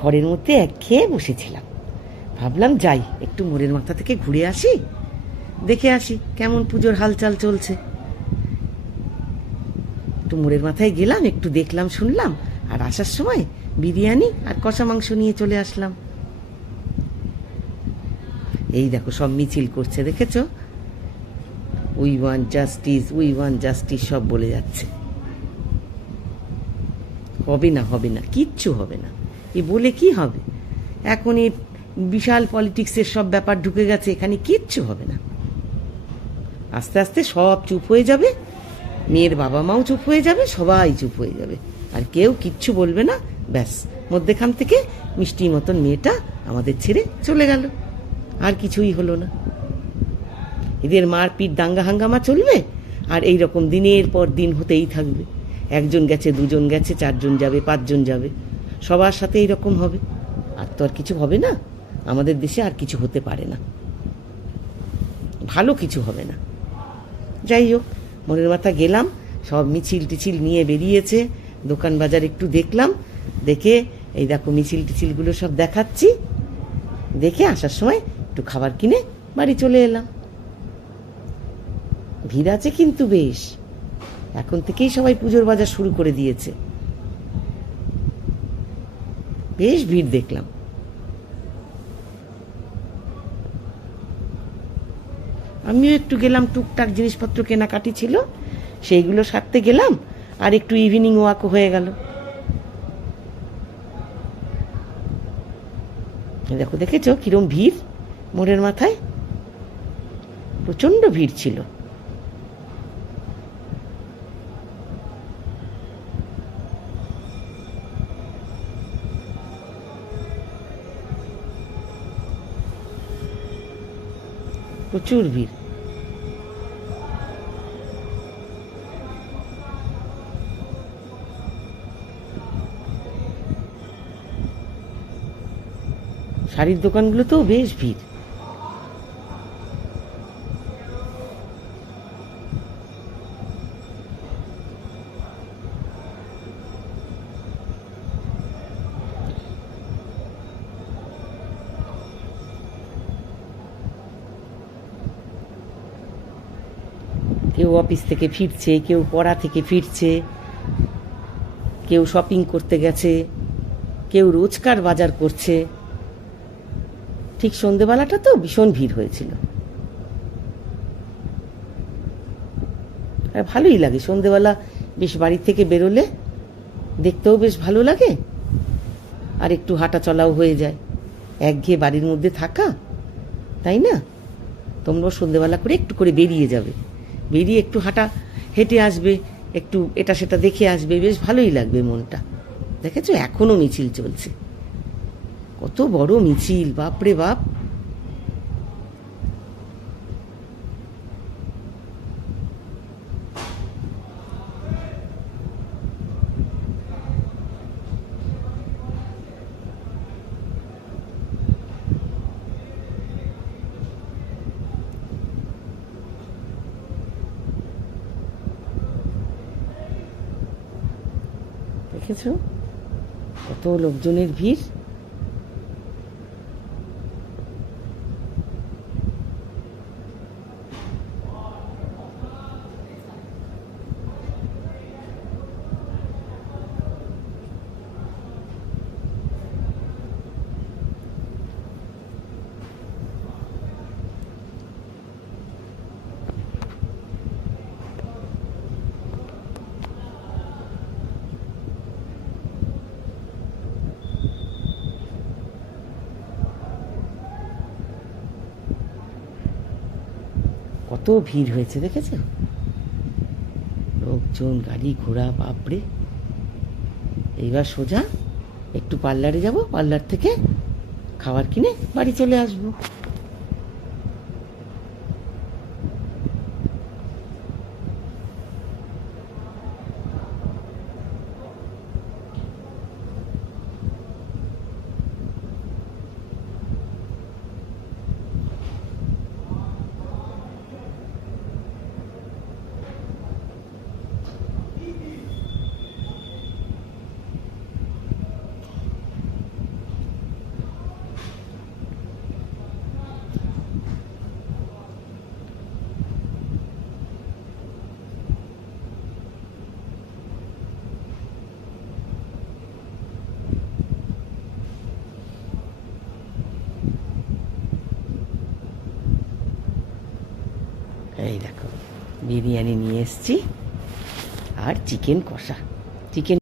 ঘরের মধ্যে একঘেয়ে বসেছিলাম। ভাবলাম যাই একটু মোড়ের মাথা থেকে ঘুরে আসি, দেখে আসি কেমন পুজোর হালচাল চলছে। একটু মোড়ের মাথায় গেলাম, একটু দেখলাম শুনলাম, আর আসার সময় বিরিয়ানি আর কষা মাংস নিয়ে চলে আসলাম। এই দেখো সব মিছিল করছে, দেখেছো? We want justice, we want justice সব বলে যাচ্ছে। হবে না, হবে না, কিচ্ছু হবে না। এ বলে কি হবে? এখন এই বিশাল পলিটিক্সের সব ব্যাপার ঢুকে গেছে, এখানে কিচ্ছু হবে না। আস্তে আস্তে সব চুপ হয়ে যাবে, মেয়ের বাবা মাও চুপ হয়ে যাবে, সবাই চুপ হয়ে যাবে, আর কেউ কিচ্ছু বলবে না। ব্যাস, মধ্যেখান থেকে মিষ্টির মতন মেয়েটা আমাদের ছেড়ে চলে গেল, আর কিছুই হলো না। এদের মারপিট দাঙ্গা হাঙ্গামা চলবে, আর এই রকম দিনের পর দিন হতেই থাকবে। একজন গেছে, দুজন গেছে, চারজন যাবে, পাঁচজন যাবে, সবার সাথে এইরকম হবে। আর তো আর কিছু হবে না, আমাদের দেশে আর কিছু হতে পারে না, ভালো কিছু হবে না। যাই হোক, মনের মাথা গেলাম, সব মিছিল টিছিল নিয়ে বেরিয়েছে, দোকান বাজার একটু দেখলাম, দেখে এই দেখো মিছিল টিছিলগুলো সব দেখাচ্ছি, দেখে আসার সময় একটু খাবার কিনে বাড়ি চলে এলাম। ভিড় আছে কিন্তু বেশ, এখন থেকেই সবাই পুজোর বাজার শুরু করে দিয়েছে, বেশ ভিড় দেখলাম। আমিও একটু গেলাম, টুকটাক জিনিসপত্র কেনাকাটি ছিল সেইগুলো সারতে গেলাম, আর একটু ইভিনিং ওয়াকও হয়ে গেল। দেখো, দেখেছো কিরম ভিড় মোড়ের মাথায়? প্রচণ্ড ভিড় ছিল। প্রচুর ভিড়। শাড়ির দোকানগুলোতেও বেশ ভিড়। কেউ অফিস থেকে ফিরছে, কেউ পড়া থেকে ফিরছে, কেউ শপিং করতে গেছে, কেউ রোজকার বাজার করছে। ঠিক সন্ধেবেলাটা তো ভীষণ ভিড় হয়েছিল। আর ভালোই লাগে সন্ধেবেলা, বেশ বাড়ি থেকে বেরোলে দেখতেও বেশ ভালো লাগে, আর একটু হাঁটা চলাও হয়ে যায়, একঘেয়ে বাড়ির মধ্যে থাকা, তাই না? তোমরাও সন্ধেবেলা করে একটু করে বেরিয়ে যাবে, বেরিয়ে একটু হাঁটা হেঁটে আসবে, একটু এটা সেটা দেখে আসবে, বেশ ভালোই লাগবে মনটা। দেখেছো এখনো মিছিল চলছে, কত বড় মিছিল, বাপরে বাপ। দেখেছো কত লোকজনের ভিড়। কত ভিড় হয়েছে দেখেছো, লোকজন, গাড়ি ঘোড়া, বাপরে। এইবার সোজা একটু পার্লারে যাব, পার্লার থেকে খাবার কিনে বাড়ি চলে আসবো। এই দেখো বিরিয়ানি নিয়ে এসছি আর চিকেন কষা। চিকেন